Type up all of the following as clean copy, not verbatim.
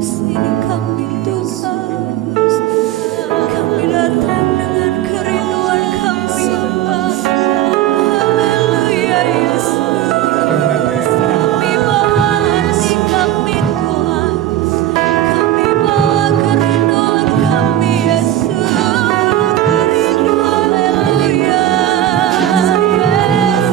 Ini kami Tuhan, kami datang dengan kerinduan kami Haleluya Yesus. Kami bawa hati kami Tuhan, kami bawa kerinduan kami Yesus. Haleluya Yesus.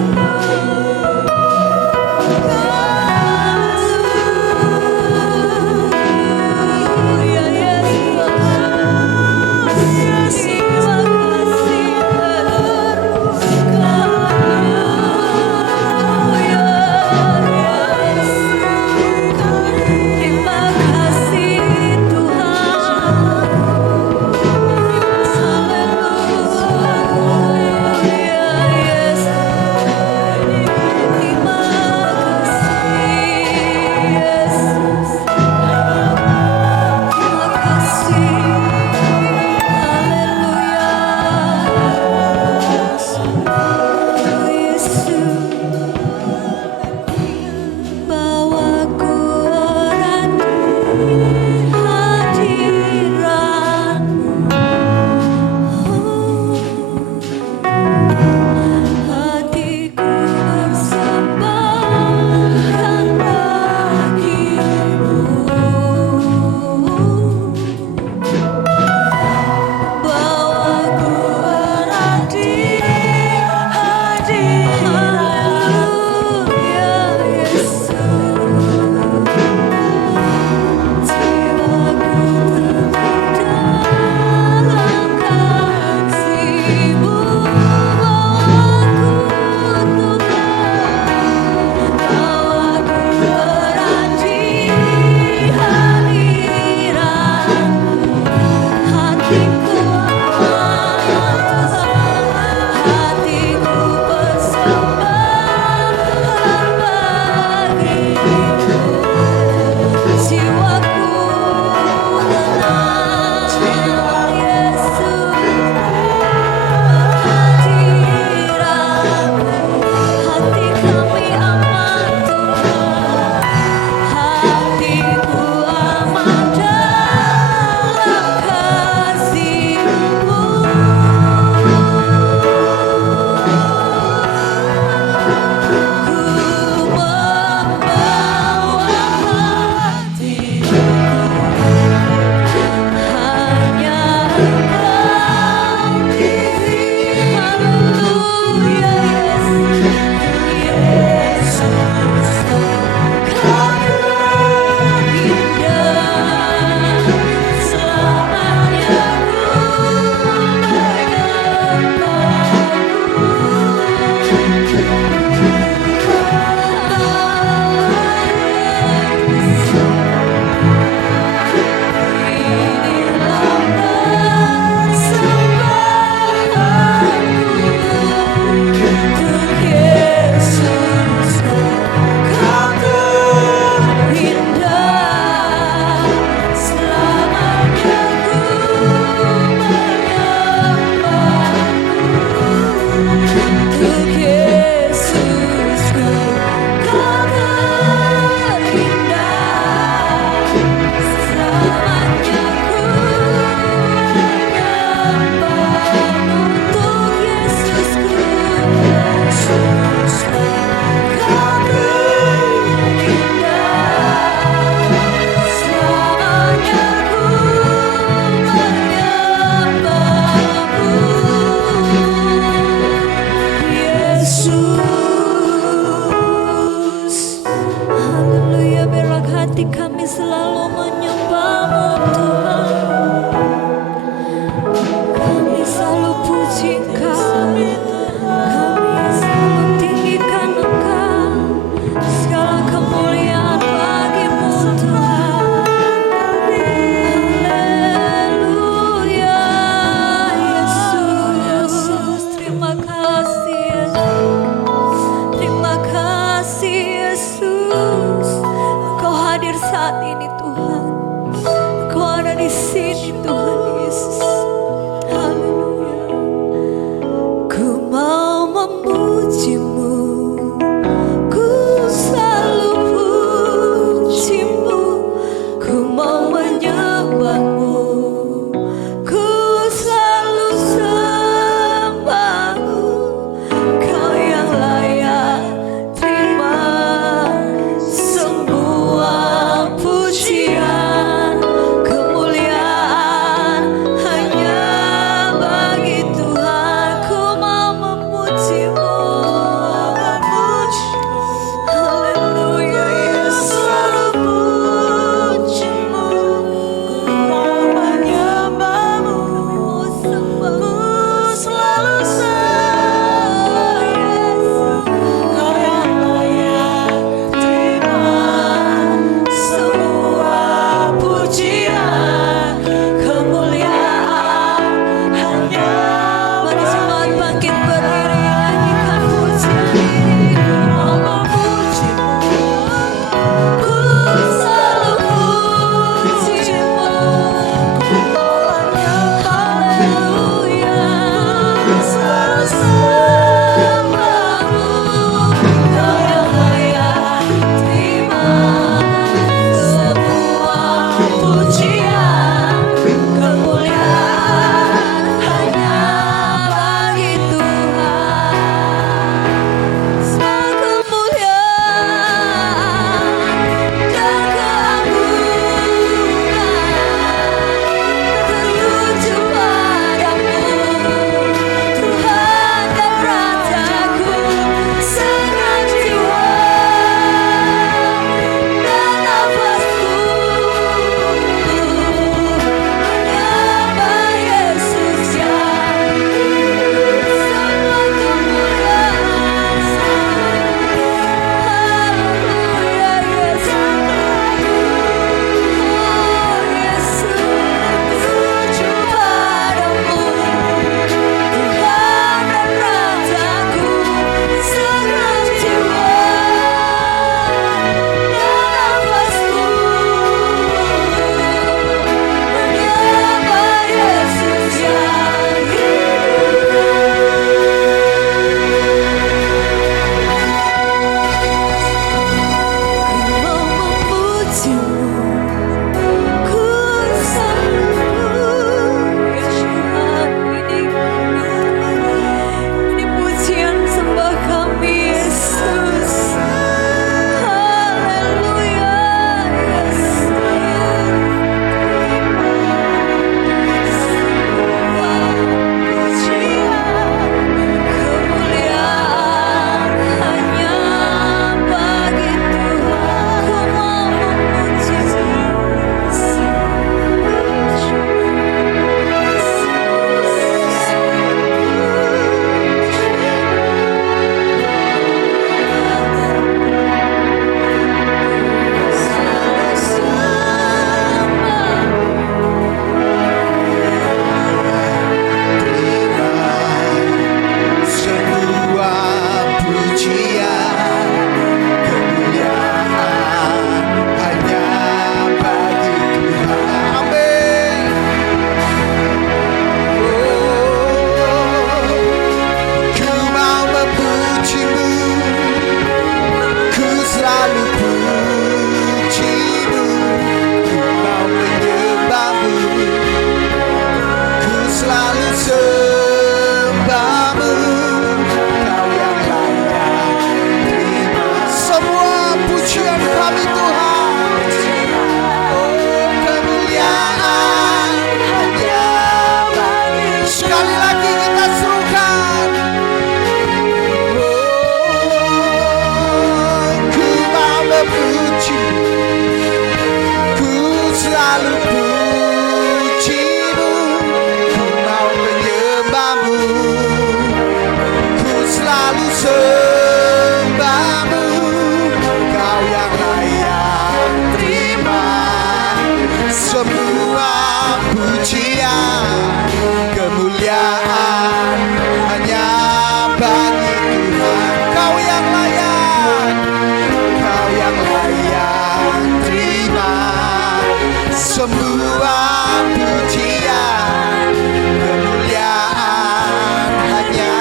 semua pujian, kemuliaan hanya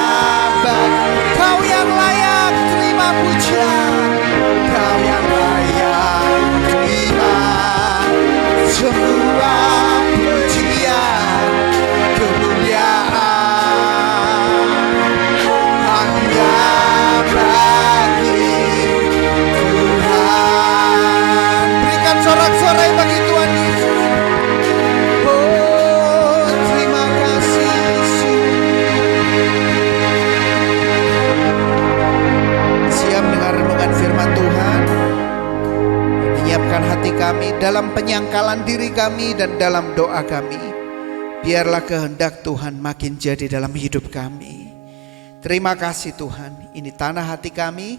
bagi Kau yang layak terima pujian, Kau yang layak terima semua pujian, kemuliaan hanya bagi Tuhan. Berikan sorak-sorai bagi Tuhan Yesus. Oh, terima kasih Yesus. Siap dengar renungan firman Tuhan. Menyiapkan hati kami dalam penyangkalan diri kami dan dalam doa kami. Biarlah kehendak Tuhan makin jadi dalam hidup kami. Terima kasih Tuhan. Ini tanah hati kami.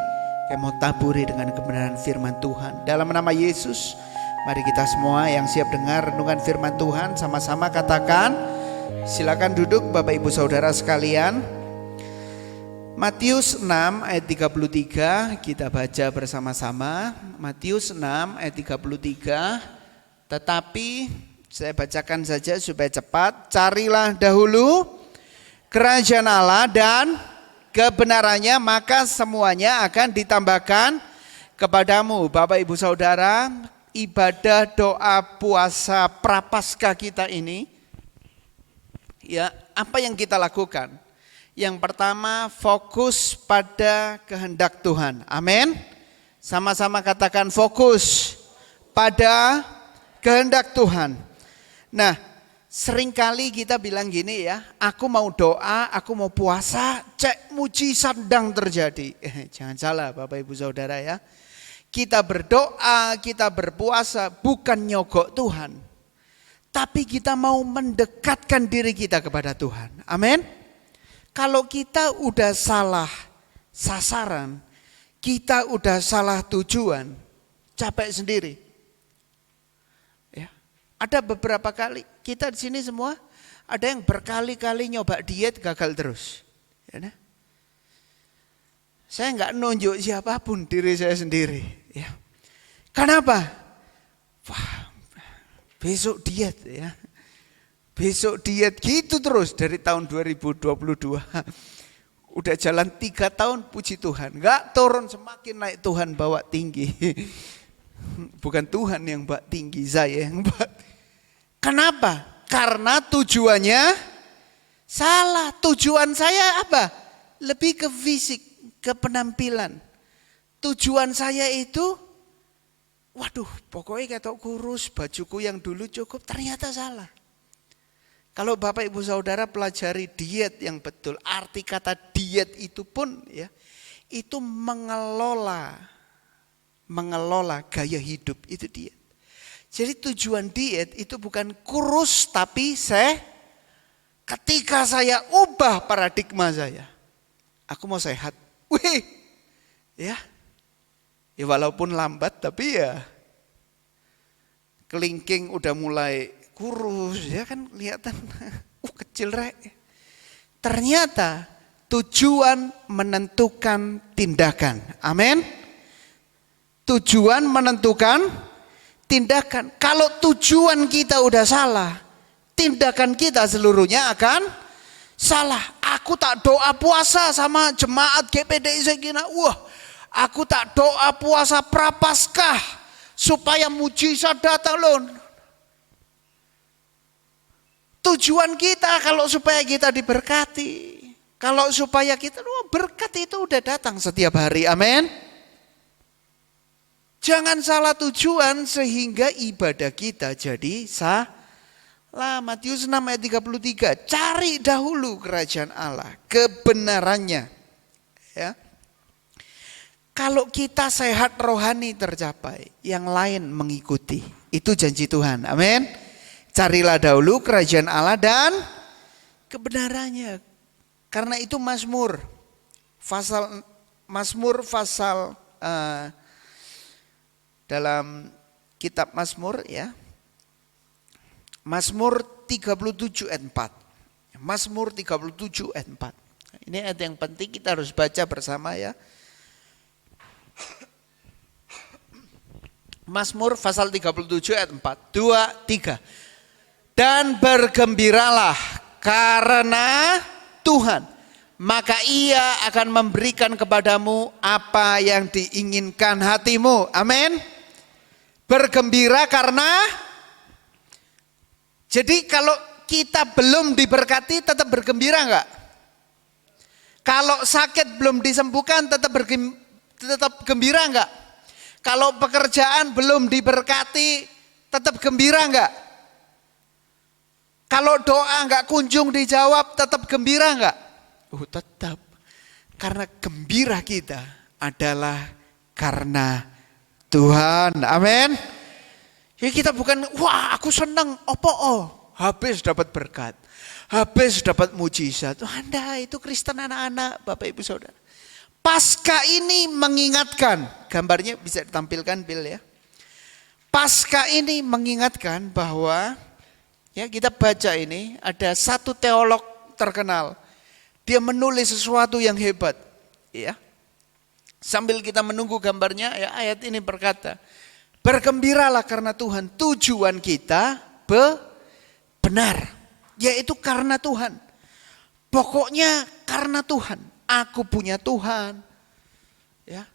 Kami mau taburi dengan kebenaran firman Tuhan. Dalam nama Yesus, mari kita semua yang siap dengar renungan firman Tuhan sama-sama katakan. Silakan duduk Bapak Ibu Saudara sekalian. Matius 6 ayat 33 kita baca bersama-sama. Matius 6 ayat 33. Tetapi saya bacakan saja supaya cepat. Carilah dahulu kerajaan Allah dan kebenarannya, maka semuanya akan ditambahkan kepadamu. Bapak Ibu Saudara, ibadah doa puasa prapaskah kita ini, ya, apa yang kita lakukan? Yang pertama, fokus pada kehendak Tuhan. Amin. Sama-sama katakan fokus pada kehendak Tuhan. Nah, seringkali kita bilang gini ya, aku mau doa, aku mau puasa, cek mujizat sedang terjadi. Jangan salah Bapak Ibu Saudara ya. Kita berdoa, kita berpuasa bukan nyogok Tuhan. Tapi kita mau mendekatkan diri kita kepada Tuhan. Amin. Kalau kita udah salah sasaran, kita udah salah tujuan, capek sendiri. Ya. Ada beberapa kali kita di sini semua ada yang berkali-kali nyoba diet gagal terus. Ya, nah? Saya nggak nunjuk siapapun, diri saya sendiri. Ya. Kenapa? Wah, besok diet ya. Besok diet gitu terus dari tahun 2022. Udah jalan 3 tahun, puji Tuhan. Enggak turun, semakin naik Tuhan bawa tinggi. Bukan Tuhan yang bawa tinggi, saya yang bawa. Kenapa? Karena tujuannya salah. Tujuan saya apa? Lebih ke fisik, ke penampilan. Tujuan saya itu, waduh pokoknya ketok kurus, bajuku yang dulu cukup, ternyata salah. Kalau Bapak Ibu Saudara pelajari diet yang betul, arti kata diet itu pun ya, itu mengelola gaya hidup, itu diet. Jadi tujuan diet itu bukan kurus, tapi ketika saya ubah paradigma saya, aku mau sehat. Wih, ya walaupun lambat tapi ya kelingking udah mulai kurus ya kan, kelihatan kecil rek. Ternyata tujuan menentukan tindakan. Amin. Tujuan menentukan tindakan. Kalau tujuan kita udah salah, tindakan kita seluruhnya akan salah. Aku tak doa puasa sama jemaat GPDI Sekina. Wah, aku tak doa puasa prapaskah supaya mujizat datang loh. Tujuan kita kalau supaya kita diberkati. Kalau supaya kita, berkat itu udah datang setiap hari. Amin. Jangan salah tujuan sehingga ibadah kita jadi salah. Matius 6 ayat 33. Cari dahulu kerajaan Allah, kebenarannya. Ya. Kalau kita sehat rohani tercapai, yang lain mengikuti. Itu janji Tuhan. Amin. Carilah dahulu kerajaan Allah dan kebenarannya. Karena itu Mazmur pasal dalam kitab Mazmur ya. Mazmur 37 ayat 4. Mazmur 37 ayat 4. Ini ayat yang penting kita harus baca bersama ya. Mazmur pasal 37 ayat 4. 2, 3. Dan bergembiralah karena Tuhan, maka Ia akan memberikan kepadamu apa yang diinginkan hatimu. Amin. Bergembira karena, jadi kalau kita belum diberkati tetap bergembira enggak? Kalau sakit belum disembuhkan tetap gembira enggak? Kalau pekerjaan belum diberkati tetap gembira enggak? Kalau doa enggak kunjung dijawab tetap gembira enggak? Tetap. Karena gembira kita adalah karena Tuhan. Amin. Jadi kita bukan, wah aku senang, habis dapat berkat, habis dapat mujizat. Anda itu Kristen anak-anak, Bapak Ibu Saudara. Paskah ini mengingatkan, gambarnya bisa ditampilkan Bill ya. Paskah ini mengingatkan bahwa, ya kita baca ini, ada satu teolog terkenal. Dia menulis sesuatu yang hebat. Ya. Sambil kita menunggu gambarnya, ya, ayat ini berkata, bergembiralah karena Tuhan, tujuan kita benar, yaitu karena Tuhan. Pokoknya karena Tuhan, aku punya Tuhan. Ya.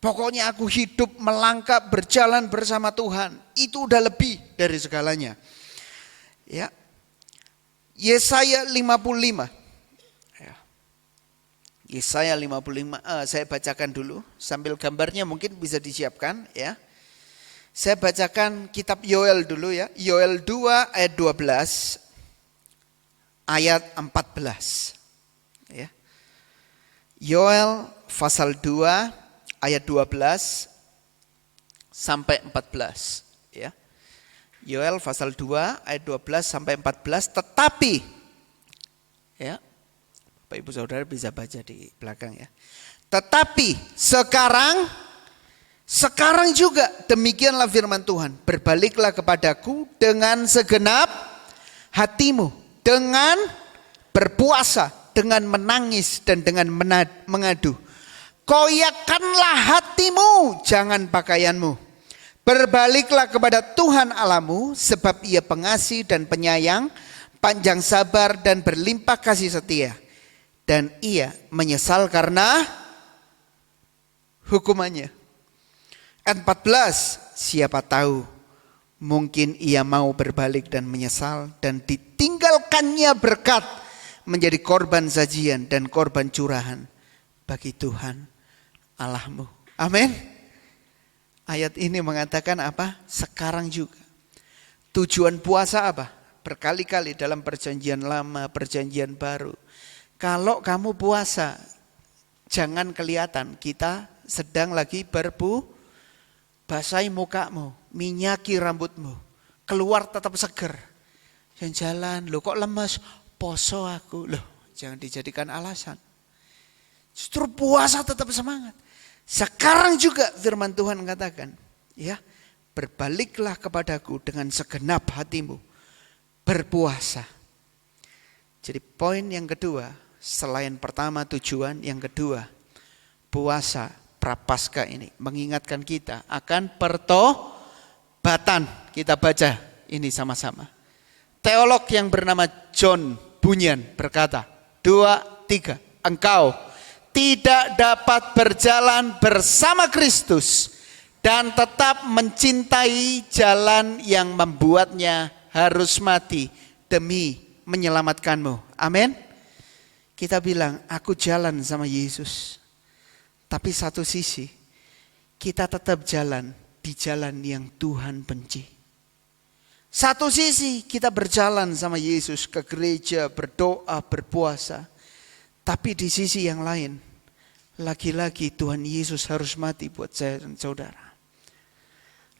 Pokoknya aku hidup, melangkah, berjalan bersama Tuhan. Itu udah lebih dari segalanya. Ya. Yesaya 55. Yesaya 55, saya bacakan dulu sambil gambarnya mungkin bisa disiapkan ya. Saya bacakan kitab Yoel dulu ya. Yoel 2 ayat 12 ayat 14. Ya. Yoel pasal 2 ayat 12 sampai 14 ya. Yoel pasal 2 ayat 12 sampai 14, tetapi ya, Bapak Ibu Saudara bisa baca di belakang ya. Tetapi sekarang juga demikianlah firman Tuhan. Berbaliklah kepadaku dengan segenap hatimu. Dengan berpuasa, dengan menangis dan dengan mengadu. Koyakkanlah hatimu, jangan pakaianmu. Berbaliklah kepada Tuhan Allahmu, sebab Ia pengasih dan penyayang, panjang sabar dan berlimpah kasih setia. Dan Ia menyesal karena hukumannya. Ayat 14, siapa tahu mungkin ia mau berbalik dan menyesal dan ditinggalkannya berkat menjadi korban sajian dan korban curahan bagi Tuhan Allahmu. Amin. Ayat ini mengatakan apa? Sekarang juga. Tujuan puasa apa? Berkali-kali dalam perjanjian lama, perjanjian baru. Kalau kamu puasa, jangan kelihatan kita sedang lagi basahi mukamu, minyaki rambutmu, keluar tetap seger. Jangan jalan, loh kok lemas, poso aku. Loh, jangan dijadikan alasan. Justru puasa tetap semangat. Sekarang juga firman Tuhan katakan, ya, berbaliklah kepadaku dengan segenap hatimu, berpuasa. Jadi poin yang kedua, selain pertama tujuan, yang kedua, puasa Prapaskah ini mengingatkan kita akan pertobatan. Kita baca ini sama-sama. Teolog yang bernama John Bunyan berkata, 2, 3, engkau tidak dapat berjalan bersama Kristus dan tetap mencintai jalan yang membuatnya harus mati demi menyelamatkanmu. Amin. Kita bilang, aku jalan sama Yesus. Tapi satu sisi, kita tetap jalan di jalan yang Tuhan benci. Satu sisi kita berjalan sama Yesus ke gereja, berdoa, berpuasa. Tapi di sisi yang lain, lagi-lagi Tuhan Yesus harus mati buat saya dan saudara.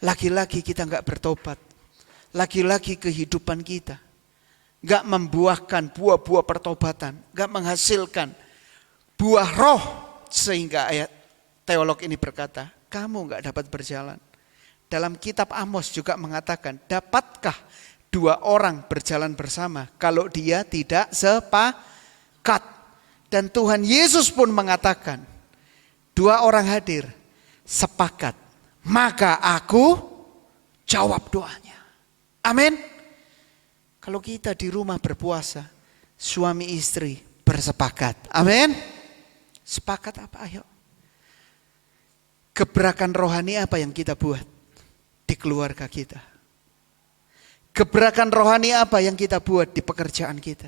Lagi-lagi kita enggak bertobat. Lagi-lagi kehidupan kita enggak membuahkan buah-buah pertobatan, enggak menghasilkan buah roh. Sehingga ayat teolog ini berkata, kamu enggak dapat berjalan. Dalam kitab Amos juga mengatakan, dapatkah dua orang berjalan bersama kalau dia tidak sepakat? Dan Tuhan Yesus pun mengatakan, dua orang hadir, sepakat, maka aku jawab doanya. Amin. Kalau kita di rumah berpuasa, suami istri bersepakat. Amin. Sepakat apa? Ayo. Gebrakan rohani apa yang kita buat di keluarga kita? Gebrakan rohani apa yang kita buat di pekerjaan kita?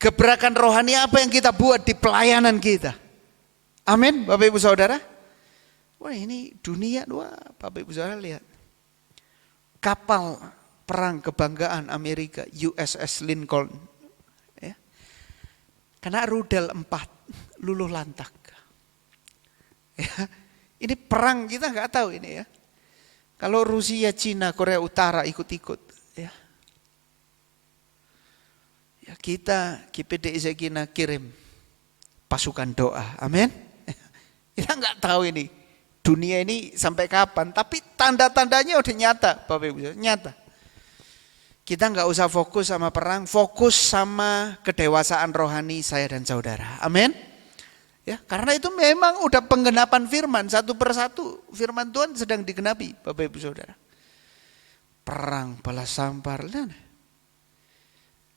Gebrakan rohani apa yang kita buat di pelayanan kita? Amin, Bapak Ibu Saudara. Wah, ini dunia, wah, Bapak Ibu Saudara lihat. Kapal perang kebanggaan Amerika, USS Lincoln. Ya. Kena rudal 4, luluh lantak. Ya. Ini perang kita nggak tahu ini ya. Kalau Rusia, Cina, Korea Utara ikut-ikut. Ya. Ya, kita GPDI Sekina kirim pasukan doa. Amin. Kita nggak tahu ini dunia ini sampai kapan. Tapi tanda-tandanya udah nyata, Bapak Ibu, nyata. Kita nggak usah fokus sama perang, fokus sama kedewasaan rohani saya dan saudara. Amin. Ya, karena itu memang udah penggenapan firman, satu persatu firman Tuhan sedang digenapi, Bapak Ibu Saudara. Perang balas sampar.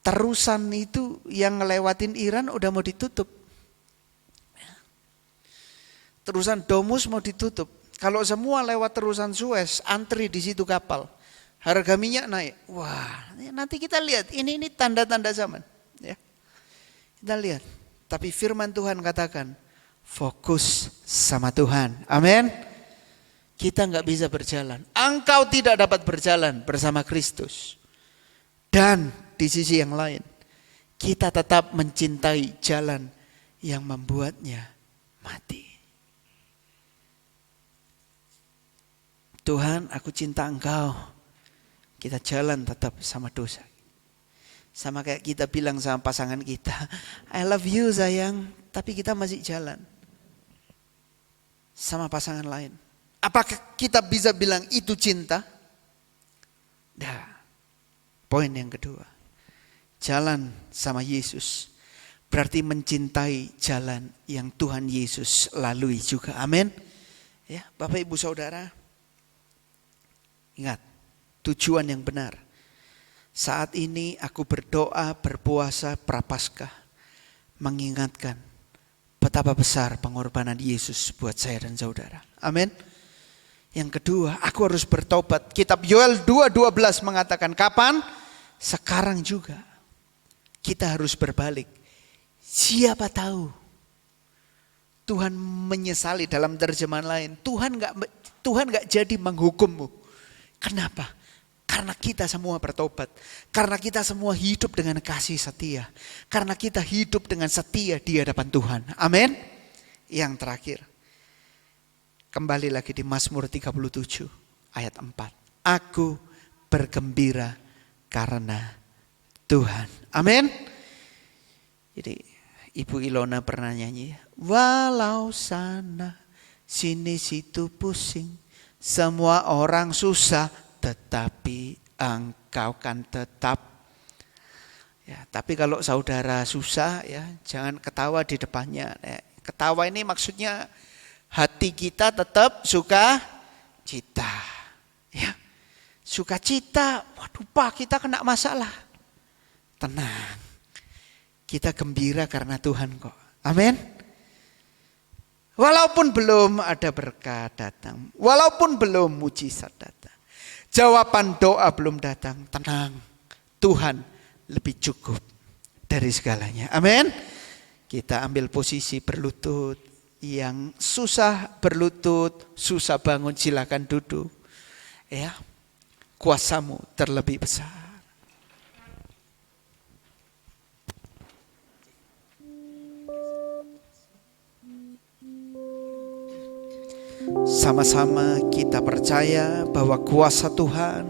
Terusan itu yang ngelewatin Iran udah mau ditutup. Terusan Domus mau ditutup. Kalau semua lewat terusan Suez, antri di situ kapal. Harga minyak naik. Wah, nanti kita lihat ini tanda-tanda zaman. Ya. Kita lihat. Tapi firman Tuhan katakan, fokus sama Tuhan. Amin. Kita nggak bisa berjalan. Engkau tidak dapat berjalan bersama Kristus. Dan di sisi yang lain, kita tetap mencintai jalan yang membuatnya mati. Tuhan, aku cinta Engkau. Kita jalan tetap sama dosa. Sama kayak kita bilang sama pasangan kita, I love you sayang, tapi kita masih jalan sama pasangan lain. Apakah kita bisa bilang itu cinta? Nah, poin yang kedua, jalan sama Yesus berarti mencintai jalan yang Tuhan Yesus lalui juga. Amin. Ya, Bapak Ibu Saudara, ingat tujuan yang benar. Saat ini aku berdoa, berpuasa, prapaskah, mengingatkan betapa besar pengorbanan Yesus buat saya dan saudara. Amin. Yang kedua, aku harus bertobat. Kitab Yoel 2:12 mengatakan, kapan? Sekarang juga. Kita harus berbalik. Siapa tahu Tuhan menyesali, dalam terjemahan lain, Tuhan nggak jadi menghukummu. Kenapa? Karena kita semua bertobat. Karena kita semua hidup dengan kasih setia. Karena kita hidup dengan setia di hadapan Tuhan. Amin. Yang terakhir. Kembali lagi di Mazmur 37 ayat 4. Aku bergembira karena Tuhan. Amin. Jadi Ibu Ilona pernah nyanyi. Walau sana sini situ pusing. Semua orang susah. Tetapi engkau kan tetap. Ya, tapi kalau saudara susah ya jangan ketawa di depannya. Ketawa ini maksudnya hati kita tetap suka cita. Ya. Sukacita, waduh Pak kita kena masalah. Tenang. Kita gembira karena Tuhan kok. Amin. Walaupun belum ada berkat datang. Walaupun belum mujizat datang. Jawaban doa belum datang, tenang. Tuhan lebih cukup dari segalanya. Amin. Kita ambil posisi berlutut. Yang susah berlutut, susah bangun, silakan duduk. Ya, kuasamu terlebih besar. Sama-sama kita percaya bahwa kuasa Tuhan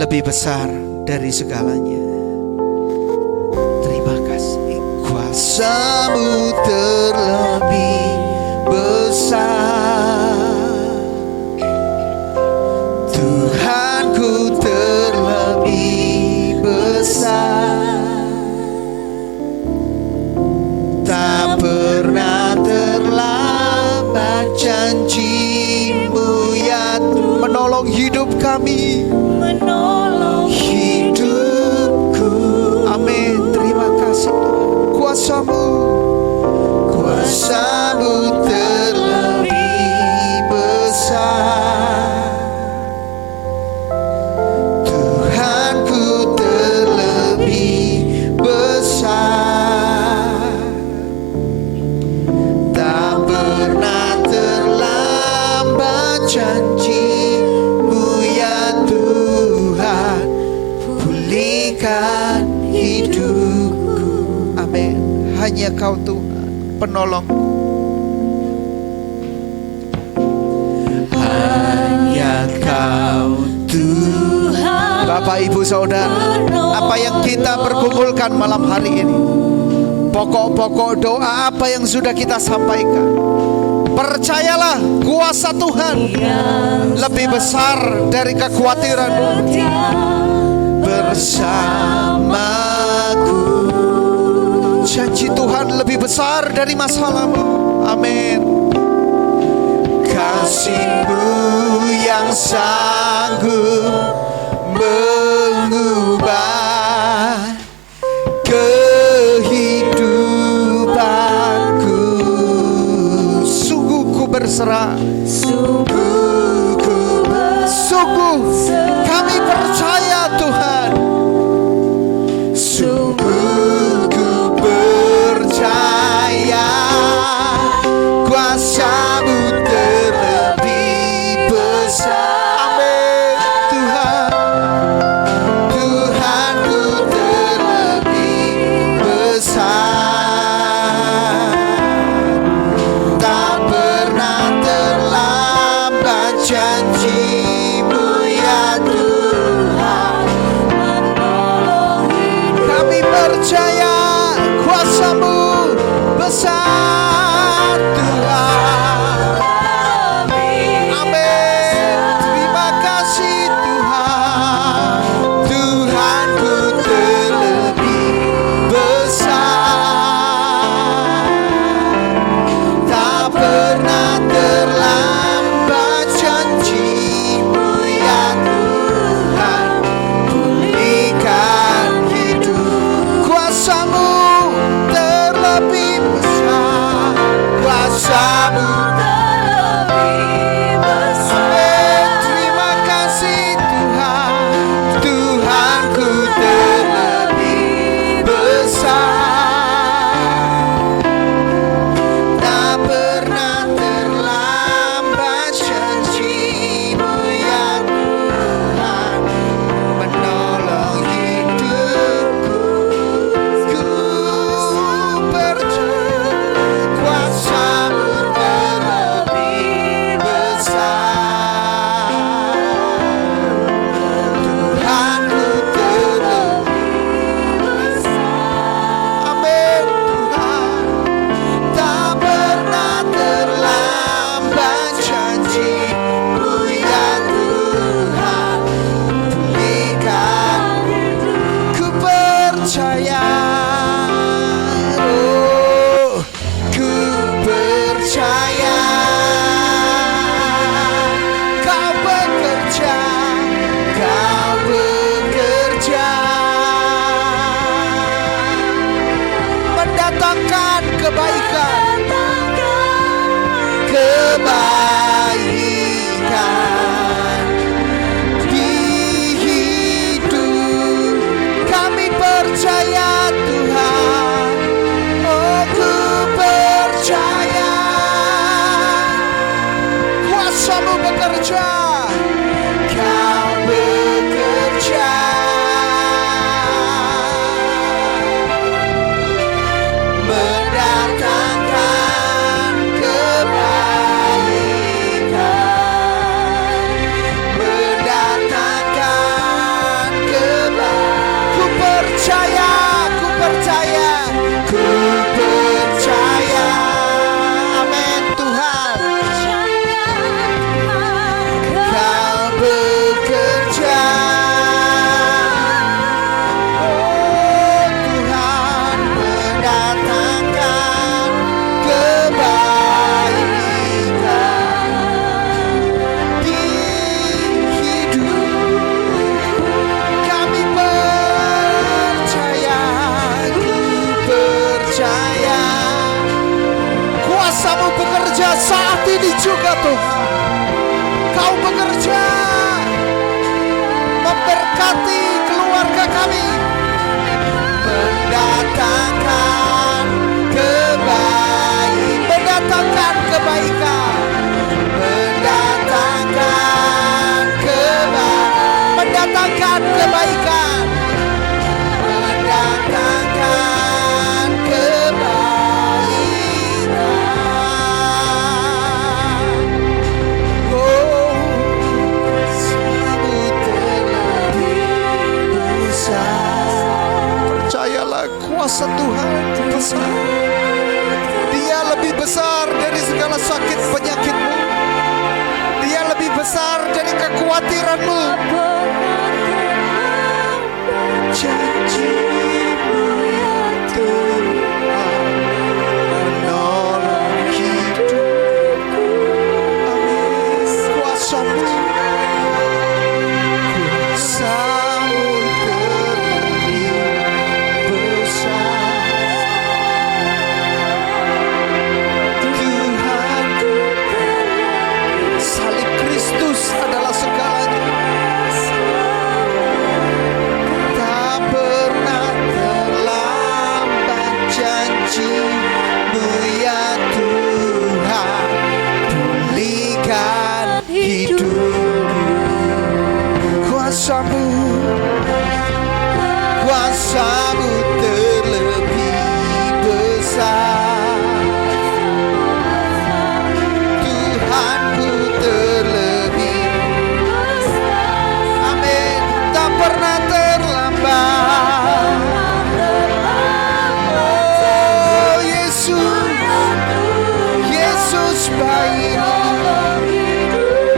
lebih besar dari segalanya. Terima kasih. Kuasa-Mu terlebih besar. Tuhanku terlebih besar. Tak pernah terlambat janji-Mu ya menolong hidup kami pulihkan hidupku. Amin. Hanya Kau Tuhan penolongku. Hanya Kau Tuhan. Bapak Ibu Saudara, apa yang kita pergumulkan malam hari ini, pokok-pokok doa apa yang sudah kita sampaikan, percayalah kuasa Tuhan lebih besar dari kekhawatiran. Bersamaku, janji Tuhan lebih besar dari masalahmu. Amin. Kasih-Mu yang sanggup mengubah kehidupanku. Sungguh ku berserah, sungguh kami percaya Tuhan. Sungguh ku percaya kuasa-Mu terlebih besar. Amin Tuhan. Tuhanku terlebih besar. Tak pernah terlambat janji-Mu ya Tuhan. Kami percaya kuasa-Mu besar Tuhan. Amin. Terima kasih Tuhan. Tuhanku terlebih besar. Tak pernah terlambat janji-Mu ya Tuhan. Pulihkan hidup. Kuasa-Mu terlebih besar. Kuasa-Mu terlebih besar. Terima kasih Tuhan. Tuhanku terlebih besar. Tak pernah terlambat janji-Mu ya Tuhan. Menolong hidupku. Ku percaya kuasa-Mu terlebih besar. Tuhanku terlebih besar. Amin Tuhan. Tak pernah terlambat janji-Mu ya Tuhan. Pulihkan ku percaya. Oh, ku percaya. Kau bekerja, Kau bekerja, mendatangkan kebaikan, kebaikan di hidup kami. Percaya Tuhan. Oh, ku percaya kuasa-Mu bekerja. Kau bekerja, mendatangkan kebaikan, mendatangkan kebaikan. Ku percaya, ku percaya, ku percaya. Amin Tuhan. Kau bekerja. Oh Tuhan, mendatangkan kebaikan di hidup kami. Percaya, ku percaya kuasa-Mu bekerja saat ini juga Tuhan. Kau bekerja memberkati keluarga kami, mendatangkan kebaikan, mendatangkan kebaikan, mendatangkan kebaikan, mendatangkan kebaikan. Kuasa Tuhan besar. Dia lebih besar dari segala sakit penyakitmu. Dia lebih besar dari kekhawatiranmu. Janji-Mu ya Tuhan menolong hidupku. Amin. Kuasa-Mu, kuasa-Mu terlebih besar. Tuhanku, salib Kristus adalah segalanya. Tak pernah terlambat janji-Mu ya Tuhan, pulihkan hidupku. Kuasa-Mu, kuasa-Mu terlebih besar. Tuhanku terlebih, amin, tak pernah terlambat. Oh Yesus, Yesus baik.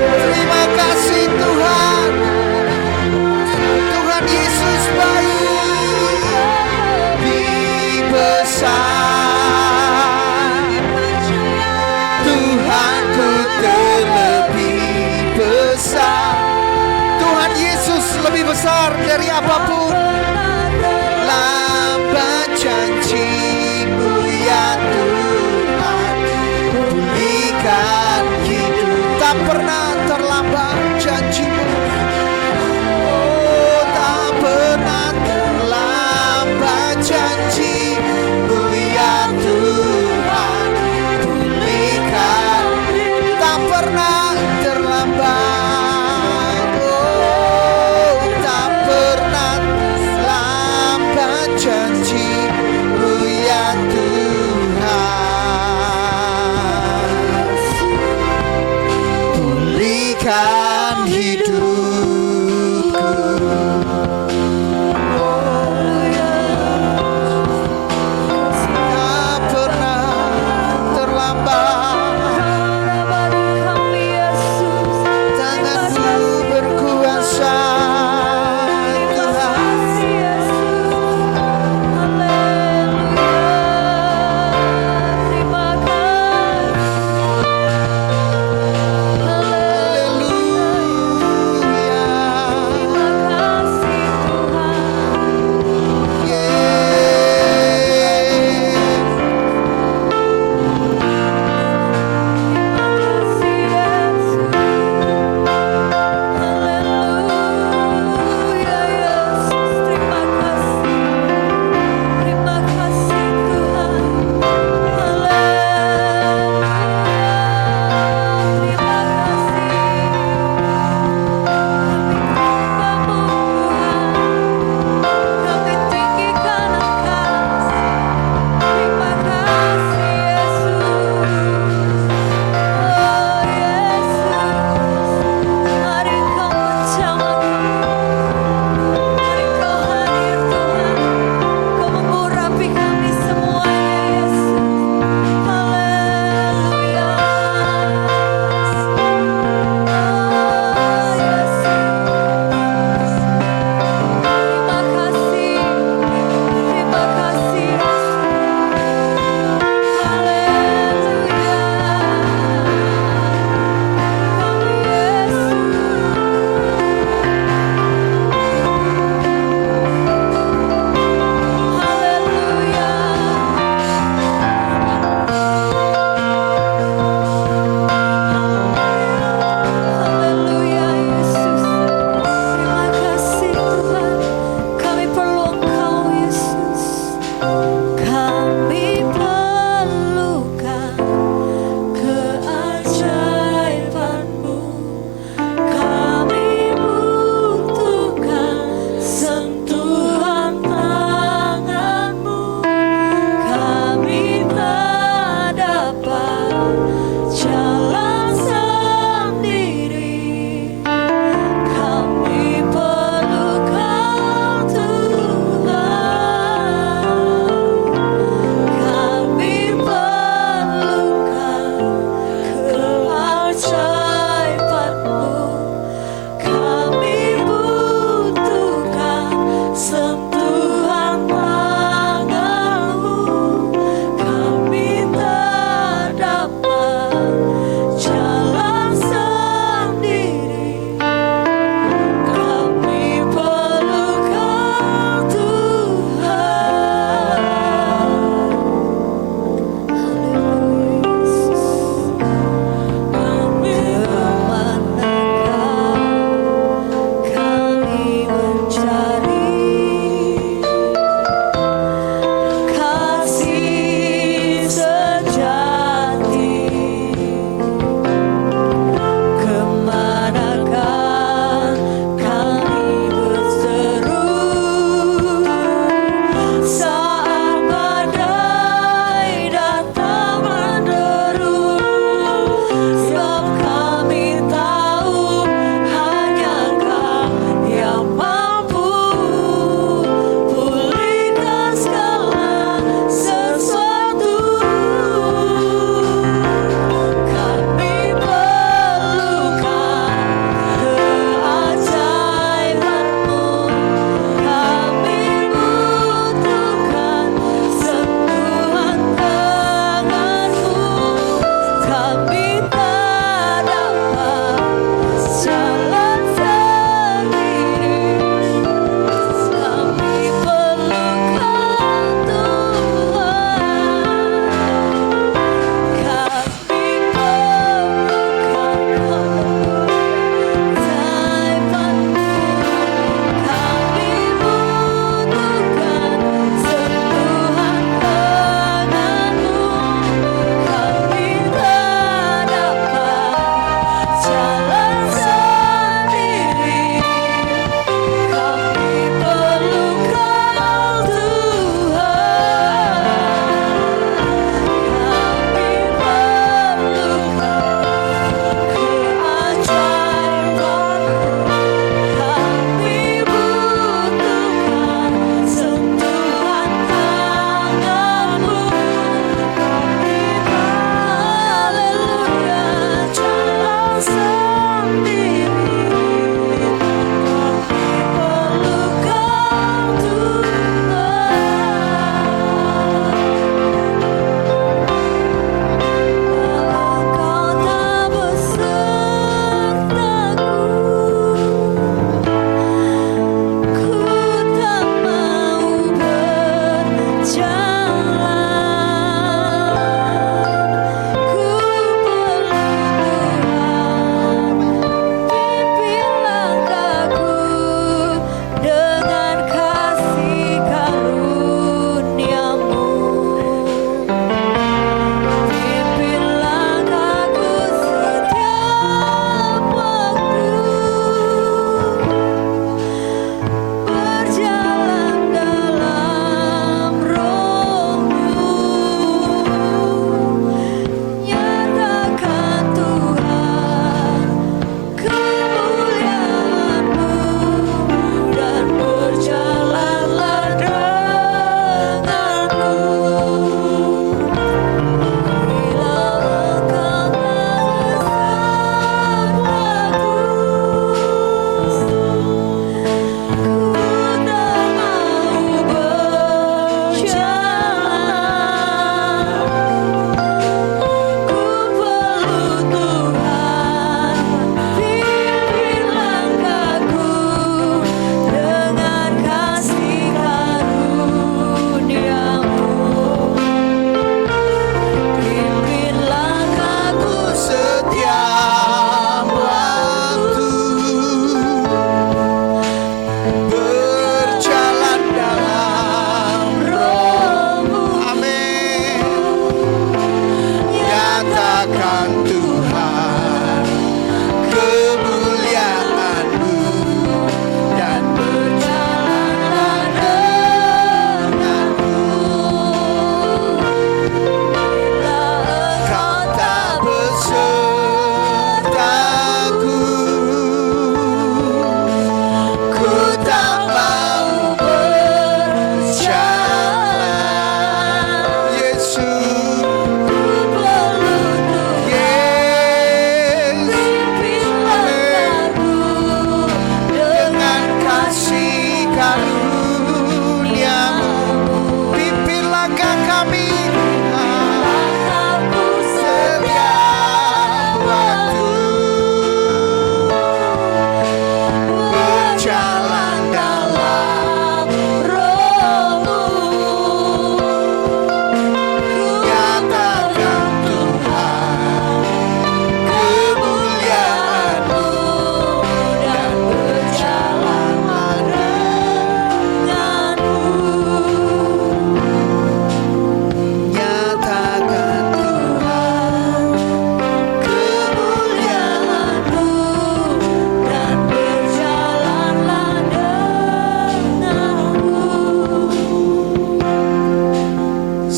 Terima kasih Tuhan, Tuhan Yesus baik.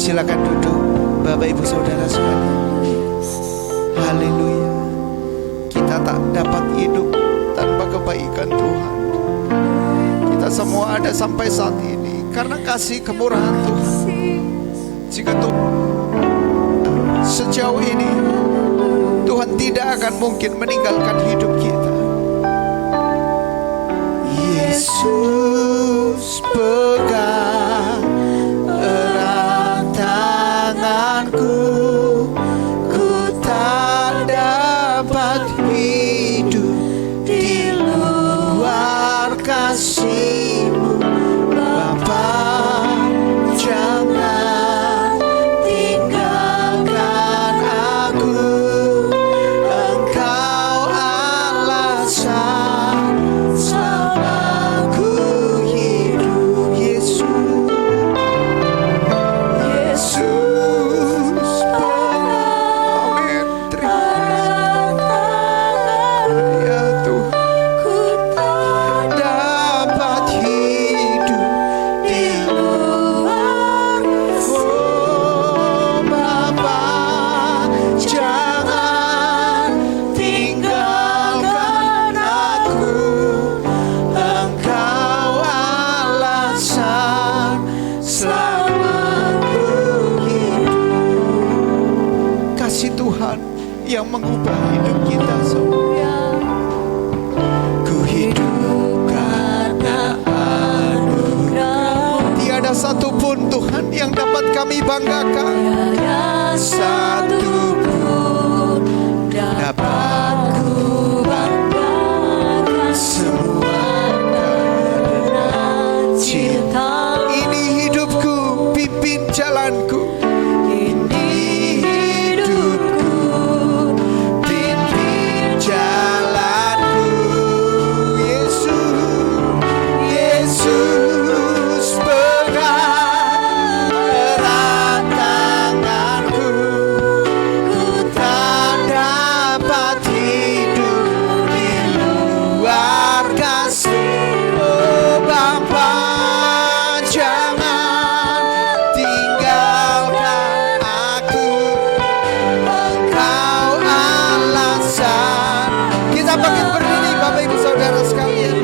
Silakan duduk Bapak Ibu Saudara sekalian. Haleluya. Kita tak dapat hidup tanpa kebaikan Tuhan. Kita semua ada sampai saat ini karena kasih kemurahan Tuhan. Jika Tuhan sejauh ini, Tuhan tidak akan mungkin meninggalkan hidup kita. Yesus pegang erat tanganku, ku tak dapat hidup di luar kasih-Mu. Bapa, jangan tinggalkan aku, Engkau alasan selamaku hidup. Yesus, Yesus, amin. Terima kasih ya Tuhan. Ku tak dapat hidup di luar. Oh Bapa, jangan tinggalkan aku, Engkau alasan selamaku hidup. Kasih Tuhan yang mengubah hidup kita semua. Ku hidup karena anugerah. Tiada satupun Tuhan yang dapat kami banggakan. Tiada satupun dapat ku banggakan. Semua karena cinta. Ini hidupku, pimpin jalanku. Ini hidupku, pimpin jalanku. Yesus, Yesus pegang erat tanganku, ku tak dapat hidup di luar kasih. Oh Bapa, jangan tinggalkan aku, Engkau alasan. Kita bangkit berdiri Bapak Ibu Saudara sekalian.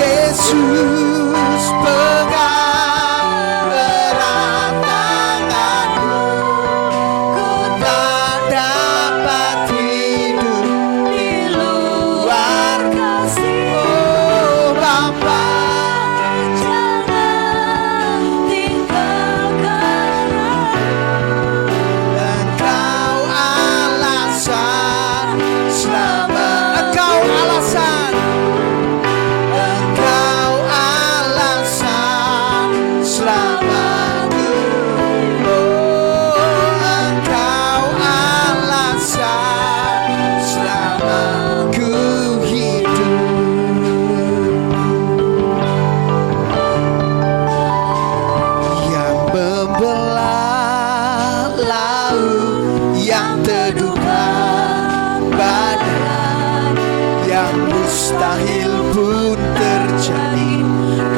Yesus pegang erat tanganku, ku tak dapat hidup di luar kasih. Oh Bapa, jangan tinggalkan aku, Engkau alasan selama. Engkau alasan, Engkau alasan selamaku. Oh, Engkau alasan selamaku hidup. Yang membelah laut, yang teduhkan badai, yang mustahil pun terjadi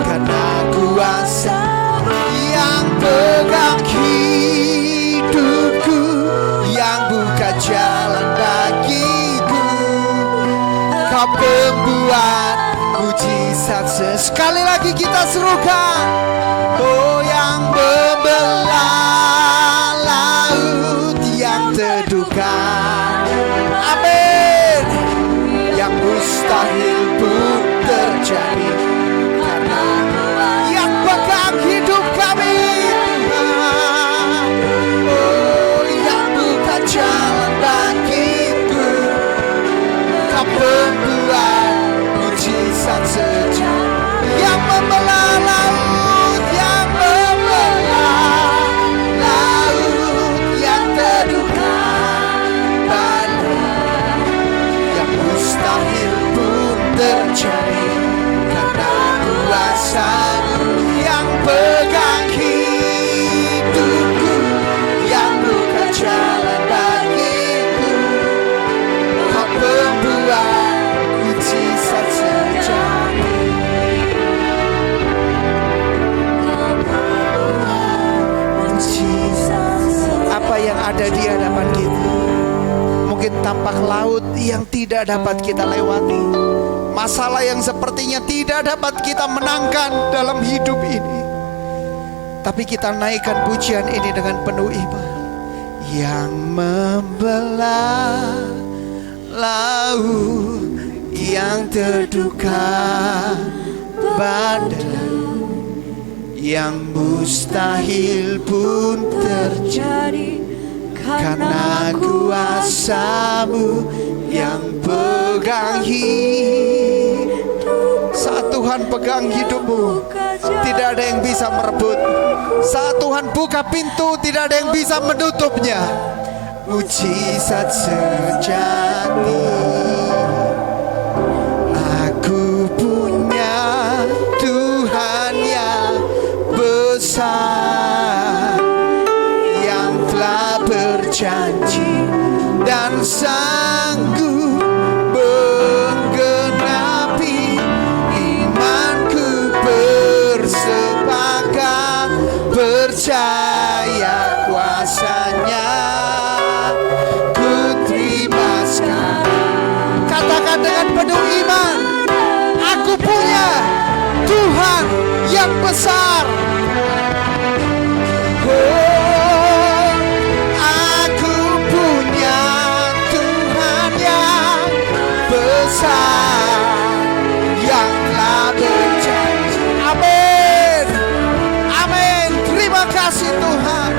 karena kuasa yang pegang hidupku, yang buka jalan bagiku. Kau pembuat mujizat. Sekali lagi kita serukan. Oh, yang membelah laut, yang teduhkan. Amin. Yang mustahil pun terjadi karena yang pegang hidup kami, Tuhan. Oh, yang buka jalan bagiku. Kau pembuat mujizat sejati. Yang membelah laut, yang membelah ada di hadapan kita. Mungkin tampak laut yang tidak dapat kita lewati, masalah yang sepertinya tidak dapat kita menangkan dalam hidup ini. Tapi kita naikkan pujian ini dengan penuh iman. Yang membelah laut, yang terduga badai, yang mustahil pun terjadi karena kuasa-Mu yang pegang hidup. Saat Tuhan pegang hidupmu, tidak ada yang bisa merebut. Saat Tuhan buka pintu, tidak ada yang bisa menutupnya. Mujizat sejati. Aku punya Tuhan yang besar, yang telah berjanji dan sanggup menggenapi. Imanku bersepakat percaya kuasa-Nya. Ku terima sekarang. Katakan dengan penuh iman, aku punya Tuhan yang besar. Oh, aku punya Tuhan yang besar, yang telah berjanji. Amin, amin. Terima kasih Tuhan.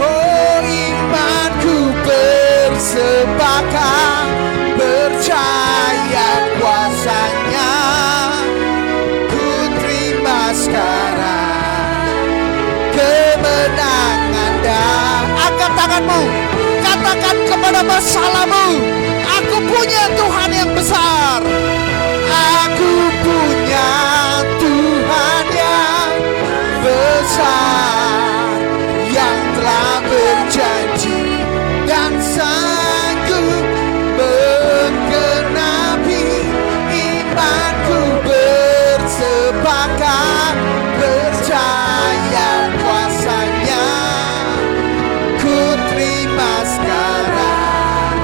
Oh, imanku bersepakat percaya kuasa-Nya. Ku terima sekarang kemenangan. Dan angkat tanganmu, katakan kepada masalahmu, aku punya Tuhan yang besar. Aku punya Tuhan yang besar, yang telah berjanji dan sanggup menggenapi. Imanku bersepakat percaya kuasa-Nya. Ku terima sekarang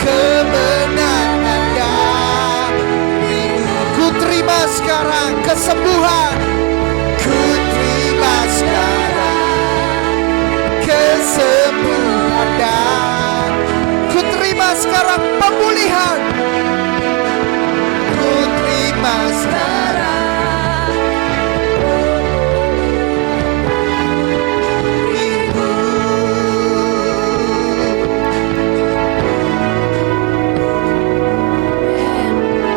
kemenangan darimu. Ku terima sekarang kesembuhan. Ku terima sekarang kesembuhan dan ku terima sekarang pemulihan. Ku terima sekarang Ibu.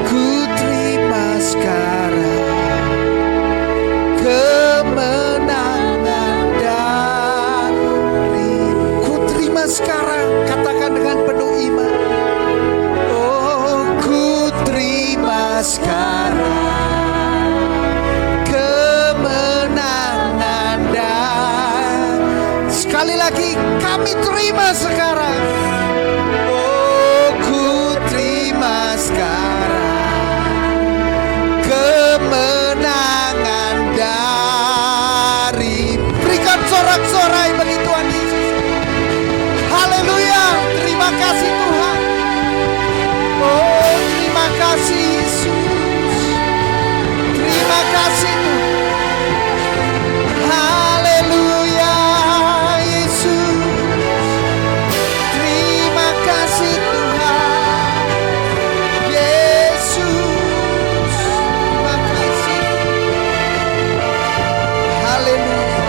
Ku terima sekarang kemenangan darimu. Ku terima sekarang, katakan dengan penuh iman. Oh, ku terima sekarang kemenangan dan sekali lagi kami terima sekarang. Oh, ku terima sekarang kemenangan dari. Berikan sorak-sorai bagi Tuhan Yesus. Haleluya, terima kasih Tuhan. Oh, terima kasih Yesus. Terima kasih Tuhan. Haleluya Yesus. Terima kasih Tuhan. Yesus, terima kasih. Haleluya.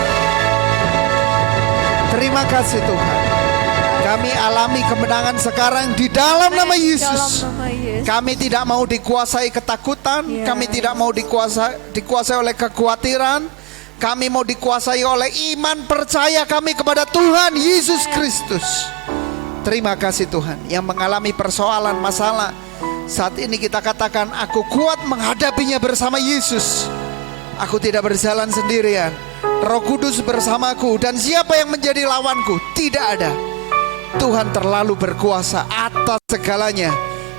Terima kasih Tuhan. Kami alami kemenangan sekarang di dalam nama Yesus. Kami tidak mau dikuasai ketakutan, kami tidak mau dikuasai oleh kekhawatiran. Kami mau dikuasai oleh iman percaya kami kepada Tuhan Yesus Kristus. Terima kasih Tuhan. Yang mengalami persoalan, masalah, saat ini kita katakan, aku kuat menghadapinya bersama Yesus. Aku tidak berjalan sendirian. Roh Kudus bersamaku, dan siapa yang menjadi lawanku? Tidak ada. Tuhan terlalu berkuasa atas segalanya.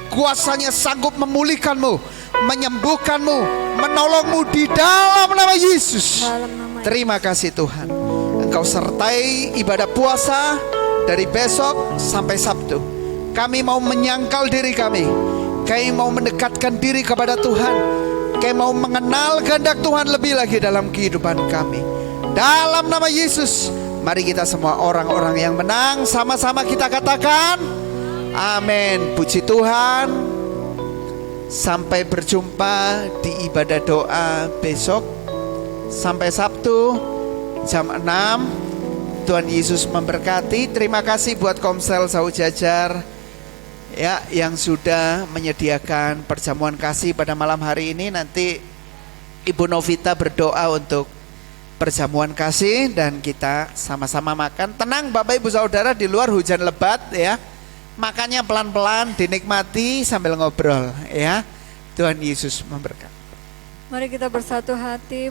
Kuasanya sanggup memulihkanmu, menyembuhkanmu, menolongmu di dalam nama Yesus. Terima kasih Tuhan. Engkau sertai ibadah puasa dari besok sampai Sabtu. Kami mau menyangkal diri kami. Kami mau mendekatkan diri kepada Tuhan. Kami mau mengenal kehendak Tuhan lebih lagi dalam kehidupan kami. Dalam nama Yesus, mari kita semua orang-orang yang menang, sama-sama kita katakan amin. Puji Tuhan. Sampai berjumpa di ibadah doa besok. Sampai Sabtu jam 6. Tuhan Yesus memberkati. Terima kasih buat Komsel Saud Jajar ya, yang sudah menyediakan perjamuan kasih pada malam hari ini. Nanti Ibu Novita berdoa untuk perjamuan kasih dan kita sama-sama makan. Tenang Bapak Ibu Saudara, di luar hujan lebat ya. Makannya pelan-pelan, dinikmati sambil ngobrol ya. Tuhan Yesus memberkati. Mari kita bersatu hati.